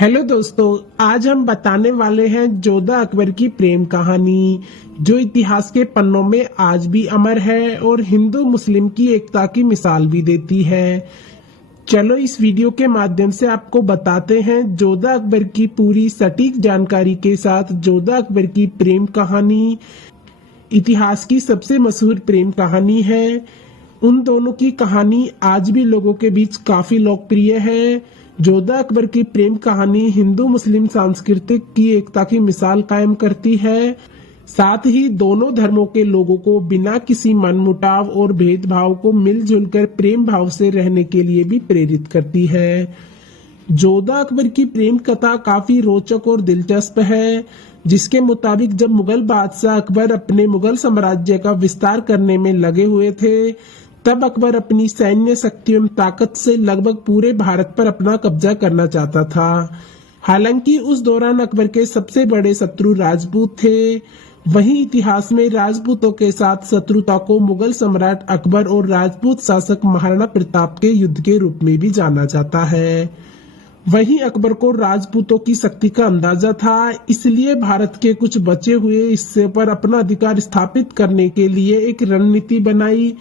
Hello दोस्तों, आज हम बताने वाले हैं जोधा अकबर की प्रेम कहानी, जो इतिहास के पन्नों में आज भी अमर है और हिंदू मुस्लिम की एकता की मिसाल भी देती है। चलो इस वीडियो के माध्यम से आपको बताते हैं जोधा अकबर की पूरी सटीक जानकारी के साथ जोधा अकबर की प्रेम कहानी। इतिहास की सबसे मशहूर प्रेम कहानी है। उन दोनों की कहानी आज भी लोगों के बीच काफी लोकप्रिय है। जोधा अकबर की प्रेम कहानी हिंदू मुस्लिम सांस्कृतिक की एकता की मिसाल कायम करती है। साथ ही दोनों धर्मों के लोगों को बिना किसी मनमुटाव और भेदभाव को मिलजुल कर प्रेम भाव से रहने के लिए भी प्रेरित करती है। जोधा अकबर की प्रेम कथा काफी रोचक और दिलचस्प है, जिसके मुताबिक जब मुगल बादशाह अकबर अपने मुगल साम्राज्य का विस्तार करने में लगे हुए थे, तब अकबर अपनी सैन्य शक्ति एवं ताकत से लगभग पूरे भारत पर अपना कब्जा करना चाहता था। हालांकि उस दौरान अकबर के सबसे बड़े शत्रु राजपूत थे। वहीं इतिहास में राजपूतों के साथ शत्रुता को मुगल सम्राट अकबर और राजपूत शासक महाराणा प्रताप के युद्ध के रूप में भी जाना जाता है। वहीं अकबर को राजपूतों की शक्ति का अंदाजा था, इसलिए भारत के कुछ बचे हुए हिस्से पर अपना अधिकार स्थापित करने के लिए एक रणनीति बनाई,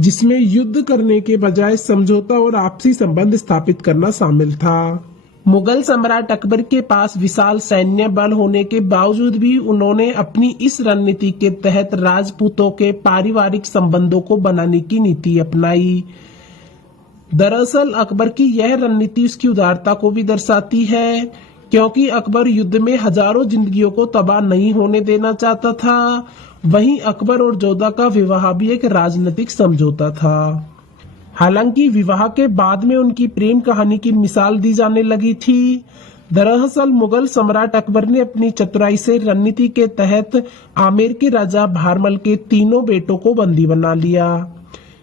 जिसमें युद्ध करने के बजाय समझौता और आपसी संबंध स्थापित करना शामिल था। मुगल सम्राट अकबर के पास विशाल सैन्य बल होने के बावजूद भी उन्होंने अपनी इस रणनीति के तहत राजपूतों के पारिवारिक संबंधों को बनाने की नीति अपनाई। दरअसल अकबर की यह रणनीति उसकी उदारता को भी दर्शाती है, क्योंकि अकबर युद्ध में हजारों जिंदगियों को तबाह नहीं होने देना चाहता था। वहीं अकबर और जोधा का विवाह भी एक राजनीतिक समझौता था। हालांकि विवाह के बाद में उनकी प्रेम कहानी की मिसाल दी जाने लगी थी। दरअसल मुगल सम्राट अकबर ने अपनी चतुराई से रणनीति के तहत आमेर के राजा भारमल के तीनों बेटों को बंदी बना लिया,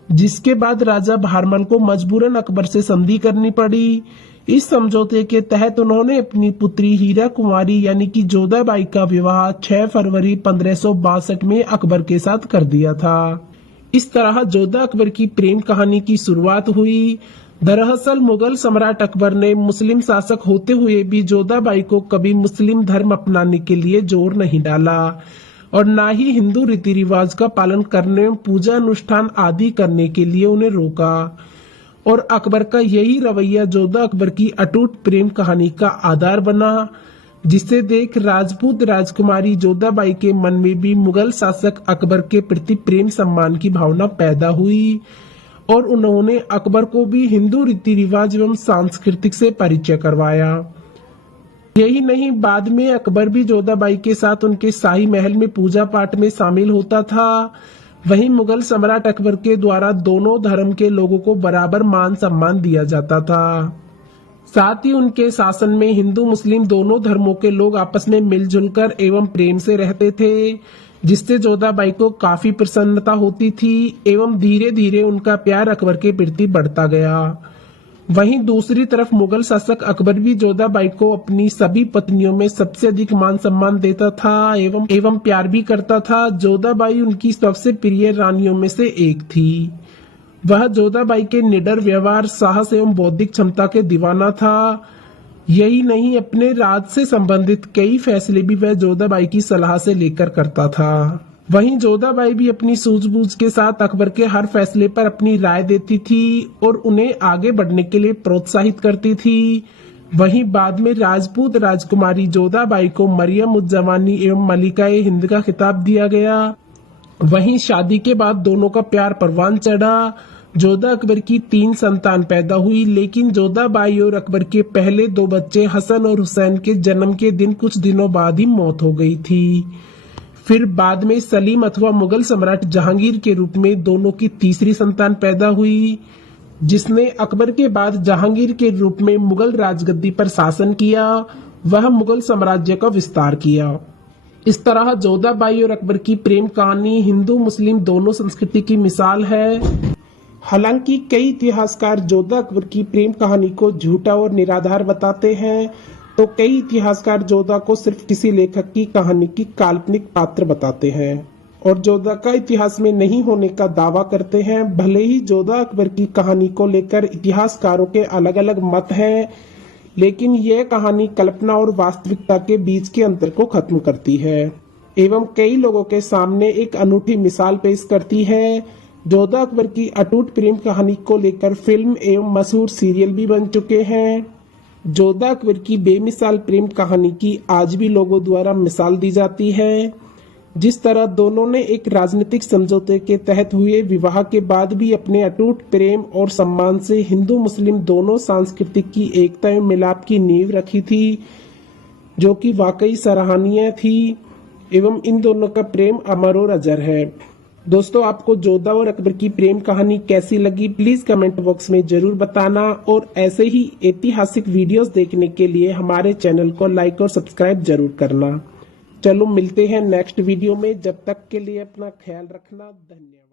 जिसके बाद राजा भारमल को मजबूरन अकबर से संधि करनी पड़ी। इस समझौते के तहत उन्होंने अपनी पुत्री हीरा कुमारी यानी कि जोधाबाई का विवाह 6 फरवरी 1562 में अकबर के साथ कर दिया था। इस तरह जोधा अकबर की प्रेम कहानी की शुरुआत हुई। दरअसल मुगल सम्राट अकबर ने मुस्लिम शासक होते हुए भी जोधाबाई को कभी मुस्लिम धर्म अपनाने के लिए जोर नहीं डाला और न ही हिंदू रीति रिवाज का पालन करने, पूजा अनुष्ठान आदि करने के लिए उन्हें रोका। और अकबर का यही रवैया जोधा अकबर की अटूट प्रेम कहानी का आधार बना, जिसे देख राजपूत राजकुमारी जोधाबाई के मन में भी मुगल शासक अकबर के प्रति प्रेम सम्मान की भावना पैदा हुई और उन्होंने अकबर को भी हिंदू रीति रिवाज एवं सांस्कृतिक से परिचय करवाया। यही नहीं, बाद में अकबर भी जोधाबाई के साथ उनके शाही महल में पूजा पाठ में शामिल होता था। वहीं मुगल सम्राट अकबर के द्वारा दोनों धर्म के लोगों को बराबर मान सम्मान दिया जाता था। साथ ही उनके शासन में हिंदू मुस्लिम दोनों धर्मों के लोग आपस में मिलजुल कर एवं प्रेम से रहते थे, जिससे जोधाबाई को काफी प्रसन्नता होती थी एवं धीरे धीरे उनका प्यार अकबर के प्रति बढ़ता गया। वहीं दूसरी तरफ मुगल शासक अकबर भी जोधाबाई को अपनी सभी पत्नियों में सबसे अधिक मान सम्मान देता था एवं प्यार भी करता था। जोधाबाई उनकी सबसे प्रिय रानियों में से एक थी। वह जोधाबाई के निडर व्यवहार, साहस एवं बौद्धिक क्षमता के दीवाना था। यही नहीं, अपने राज से संबंधित कई फैसले भी वह जोधाबाई की सलाह से लेकर करता था। वहीं जोधाबाई भी अपनी सूझबूझ के साथ अकबर के हर फैसले पर अपनी राय देती थी और उन्हें आगे बढ़ने के लिए प्रोत्साहित करती थी। वहीं बाद में राजपूत राजकुमारी जोधाबाई को मरियम उज जमानी एवं मलिका-ए हिंद का खिताब दिया गया। वहीं शादी के बाद दोनों का प्यार परवान चढ़ा। जोधा अकबर की 3 संतान पैदा हुई, लेकिन जोधाबाई और अकबर के पहले 2 बच्चे हसन और हुसैन के जन्म के दिन कुछ दिनों बाद ही मौत हो गई थी। फिर बाद में सलीम अथवा मुगल सम्राट जहांगीर के रूप में दोनों की तीसरी संतान पैदा हुई, जिसने अकबर के बाद जहांगीर के रूप में मुगल राजगद्दी पर शासन किया। वह मुगल साम्राज्य का विस्तार किया। इस तरह जोधाबाई और अकबर की प्रेम कहानी हिंदू मुस्लिम दोनों संस्कृति की मिसाल है। हालांकि कई इतिहासकार जोधा अकबर की प्रेम कहानी को झूठा और निराधार बताते हैं, तो कई इतिहासकार जोधा को सिर्फ किसी लेखक की कहानी की काल्पनिक पात्र बताते हैं और जोधा का इतिहास में नहीं होने का दावा करते हैं। भले ही जोधा अकबर की कहानी को लेकर इतिहासकारों के अलग अलग मत हैं, लेकिन यह कहानी कल्पना और वास्तविकता के बीच के अंतर को खत्म करती है एवं कई लोगों के सामने एक अनूठी मिसाल पेश करती है। जोधा अकबर की अटूट प्रेम कहानी को लेकर फिल्म एवं मशहूर सीरियल भी बन चुके हैं। जोधा अकबर की बेमिसाल प्रेम कहानी की आज भी लोगों द्वारा मिसाल दी जाती है। जिस तरह दोनों ने एक राजनीतिक समझौते के तहत हुए विवाह के बाद भी अपने अटूट प्रेम और सम्मान से हिंदू मुस्लिम दोनों सांस्कृतिक की एकता एवं मिलाप की नींव रखी थी, जो कि वाकई सराहनीय थी एवं इन दोनों का प्रेम अमर और अजर है। दोस्तों, आपको जोधा और अकबर की प्रेम कहानी कैसी लगी, प्लीज कमेंट बॉक्स में जरूर बताना और ऐसे ही ऐतिहासिक वीडियोस देखने के लिए हमारे चैनल को लाइक और सब्सक्राइब जरूर करना। चलो मिलते हैं नेक्स्ट वीडियो में, जब तक के लिए अपना ख्याल रखना। धन्यवाद।